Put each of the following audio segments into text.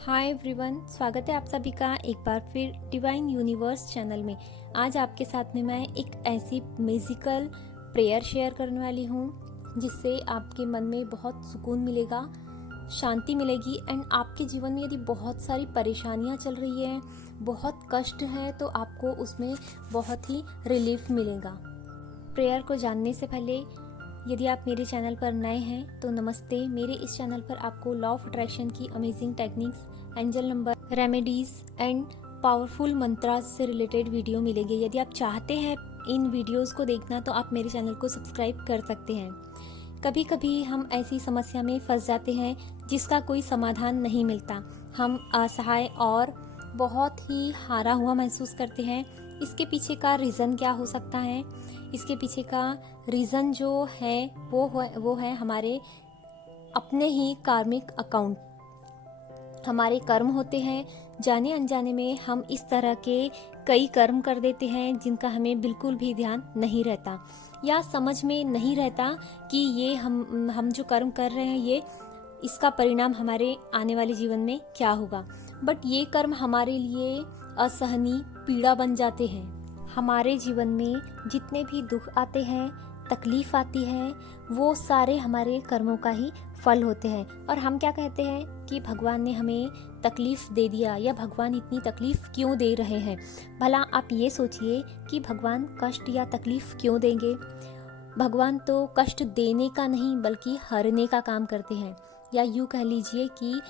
Hi everyone, स्वागत है आप सभी का एक बार फिर डिवाइन यूनिवर्स चैनल में। आज आपके साथ में मैं एक ऐसी म्यूजिकल प्रेयर शेयर करने वाली हूँ जिससे आपके मन में बहुत सुकून मिलेगा, शांति मिलेगी एंड आपके जीवन में यदि बहुत सारी परेशानियाँ चल रही हैं, बहुत कष्ट है, तो आपको उसमें बहुत ही रिलीफ मिलेगा। प्रेयर को जानने से पहले यदि आप मेरे चैनल पर नए हैं तो नमस्ते। मेरे इस चैनल पर आपको लॉ ऑफ अट्रैक्शन की amazing techniques, angel number, remedies and powerful mantras से रिलेटेड वीडियो मिलेगी। यदि आप चाहते हैं इन वीडियोस को देखना तो आप मेरे चैनल को सब्सक्राइब कर सकते हैं। कभी कभी हम ऐसी समस्या में फंस जाते हैं जिसका कोई समाधान नहीं मिलता। हम असहाय और बहुत ही हारा हुआ महसूस करते हैं। इसके पीछे का रीज़न क्या हो सकता है? इसके पीछे का रीज़न जो है वो है हमारे अपने ही कार्मिक अकाउंट। हमारे कर्म होते हैं, जाने अनजाने में हम इस तरह के कई कर्म कर देते हैं जिनका हमें बिल्कुल भी ध्यान नहीं रहता या समझ में नहीं रहता कि ये हम जो कर्म कर रहे हैं ये इसका परिणाम हमारे आने वाले जीवन में क्या होगा। बट ये कर्म हमारे लिए असहनीय पीड़ा बन जाते हैं। हमारे जीवन में जितने भी दुख आते हैं, तकलीफ आती है, वो सारे हमारे कर्मों का ही फल होते हैं। और हम क्या कहते हैं कि भगवान ने हमें तकलीफ दे दिया या भगवान इतनी तकलीफ क्यों दे रहे हैं। भला आप ये सोचिए कि भगवान कष्ट या तकलीफ क्यों देंगे। भगवान तो कष्ट देने का नहीं बल्कि हरने का काम करते हैं, या यूँ कह लीजिए कि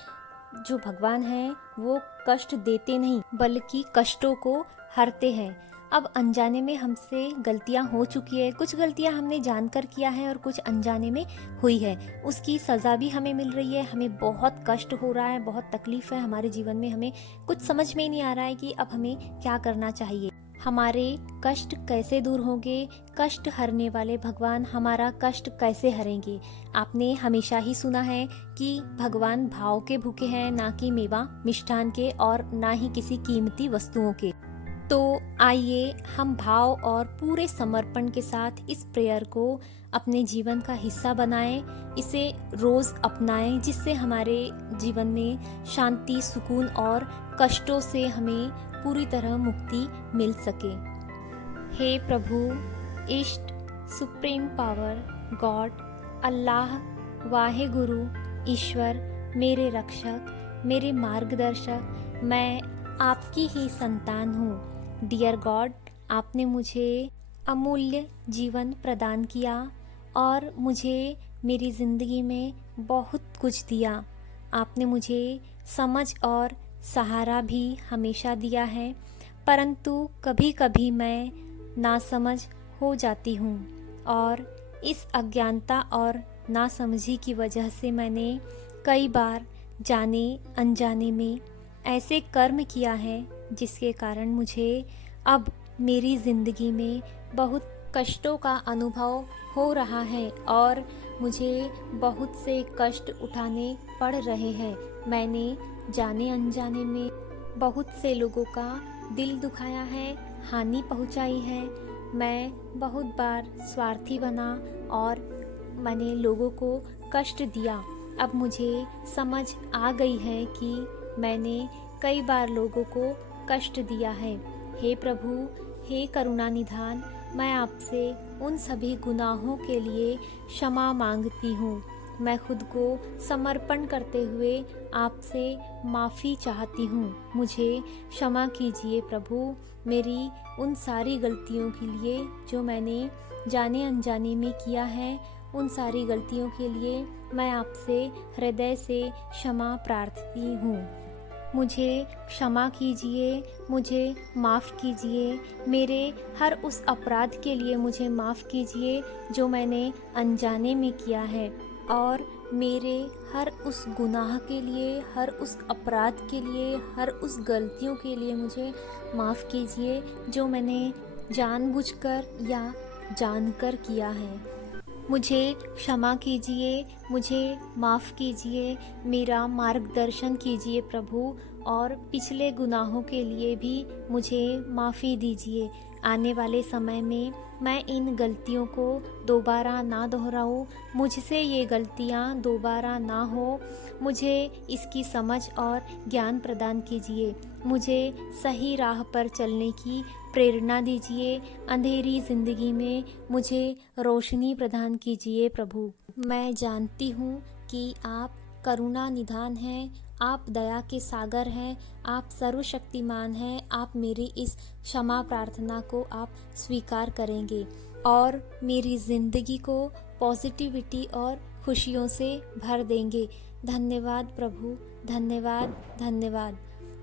जो भगवान हैं वो कष्ट देते नहीं बल्कि कष्टों को हरते हैं। अब अनजाने में हमसे गलतियां हो चुकी है, कुछ गलतियां हमने जानकर किया है और कुछ अनजाने में हुई है। उसकी सज़ा भी हमें मिल रही है, हमें बहुत कष्ट हो रहा है, बहुत तकलीफ है हमारे जीवन में। हमें कुछ समझ में ही नहीं आ रहा है कि अब हमें क्या करना चाहिए। हमारे कष्ट कैसे दूर होंगे? कष्ट हरने वाले भगवान हमारा कष्ट कैसे हरेंगे? आपने हमेशा ही सुना है कि भगवान भाव के भूखे हैं, ना कि मेवा मिष्ठान के और ना ही किसी कीमती वस्तुओं के। तो आइए हम भाव और पूरे समर्पण के साथ इस प्रेयर को अपने जीवन का हिस्सा बनाएं, इसे रोज़ अपनाएं, जिससे हमारे जीवन में शांति, सुकून और कष्टों से हमें पूरी तरह मुक्ति मिल सके। हे प्रभु, इष्ट, सुप्रीम पावर, गॉड, अल्लाह, वाहे गुरु, ईश्वर, मेरे रक्षक, मेरे मार्गदर्शक, मैं आपकी ही संतान हूँ। डियर गॉड, आपने मुझे अमूल्य जीवन प्रदान किया और मुझे मेरी ज़िंदगी में बहुत कुछ दिया। आपने मुझे समझ और सहारा भी हमेशा दिया है, परंतु कभी कभी मैं नासमझ हो जाती हूँ और इस अज्ञानता और नासमझी की वजह से मैंने कई बार जाने अनजाने में ऐसे कर्म किया है जिसके कारण मुझे अब मेरी ज़िंदगी में बहुत कष्टों का अनुभव हो रहा है और मुझे बहुत से कष्ट उठाने पड़ रहे हैं। मैंने जाने अनजाने में बहुत से लोगों का दिल दुखाया है, हानि पहुंचाई है। मैं बहुत बार स्वार्थी बना और मैंने लोगों को कष्ट दिया। अब मुझे समझ आ गई है कि मैंने कई बार लोगों को कष्ट दिया है। हे प्रभु, हे करुणा निधान, मैं आपसे उन सभी गुनाहों के लिए क्षमा मांगती हूँ। मैं खुद को समर्पण करते हुए आपसे माफ़ी चाहती हूँ। मुझे क्षमा कीजिए प्रभु, मेरी उन सारी गलतियों के लिए जो मैंने जाने अनजाने में किया है। उन सारी गलतियों के लिए मैं आपसे हृदय से क्षमा प्रार्थती हूँ। मुझे क्षमा कीजिए, मुझे माफ़ कीजिए, मेरे हर उस अपराध के लिए मुझे माफ़ कीजिए जो मैंने अनजाने में किया है, और मेरे हर उस गुनाह के लिए, हर उस अपराध के लिए, हर उस गलतियों के लिए मुझे माफ़ कीजिए जो मैंने जानबूझकर या जानकर किया है। मुझे क्षमा कीजिए, मुझे माफ़ कीजिए, मेरा मार्गदर्शन कीजिए प्रभु, और पिछले गुनाहों के लिए भी मुझे माफ़ी दीजिए। आने वाले समय में मैं इन गलतियों को दोबारा ना दोहराऊं, मुझसे ये गलतियां दोबारा ना हो। मुझे इसकी समझ और ज्ञान प्रदान कीजिए। मुझे सही राह पर चलने की प्रेरणा दीजिए। अंधेरी ज़िंदगी में मुझे रोशनी प्रदान कीजिए प्रभु। मैं जानती हूँ कि आप करुणा निधान हैं, आप दया के सागर हैं, आप सर्वशक्तिमान हैं। आप मेरी इस क्षमा प्रार्थना को आप स्वीकार करेंगे और मेरी ज़िंदगी को पॉजिटिविटी और खुशियों से भर देंगे। धन्यवाद प्रभु, धन्यवाद धन्यवाद।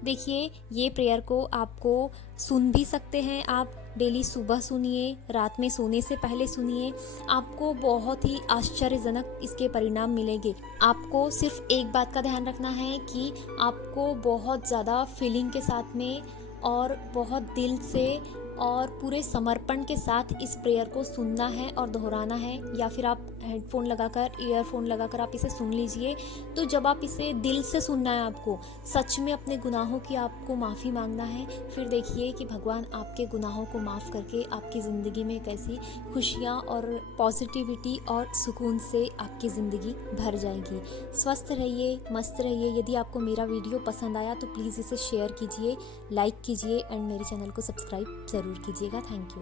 देखिए, ये प्रेयर को आपको सुन भी सकते हैं आप। डेली सुबह सुनिए, रात में सोने से पहले सुनिए। आपको बहुत ही आश्चर्यजनक इसके परिणाम मिलेंगे। आपको सिर्फ एक बात का ध्यान रखना है कि आपको बहुत ज़्यादा फीलिंग के साथ में और बहुत दिल से और पूरे समर्पण के साथ इस प्रेयर को सुनना है और दोहराना है, या फिर आप हेडफोन लगाकर, ईयरफोन लगाकर आप इसे सुन लीजिए। तो जब आप इसे दिल से सुनना है, आपको सच में अपने गुनाहों की आपको माफ़ी मांगना है, फिर देखिए कि भगवान आपके गुनाहों को माफ़ करके आपकी ज़िंदगी में कैसी खुशियाँ और पॉजिटिविटी और सुकून से आपकी ज़िंदगी भर जाएगी। स्वस्थ रहिए, मस्त रहिए। यदि आपको मेरा वीडियो पसंद आया तो प्लीज़ इसे शेयर कीजिए, लाइक कीजिए एंड मेरे चैनल को सब्सक्राइब ज़रूर कीजिएगा। Thank you.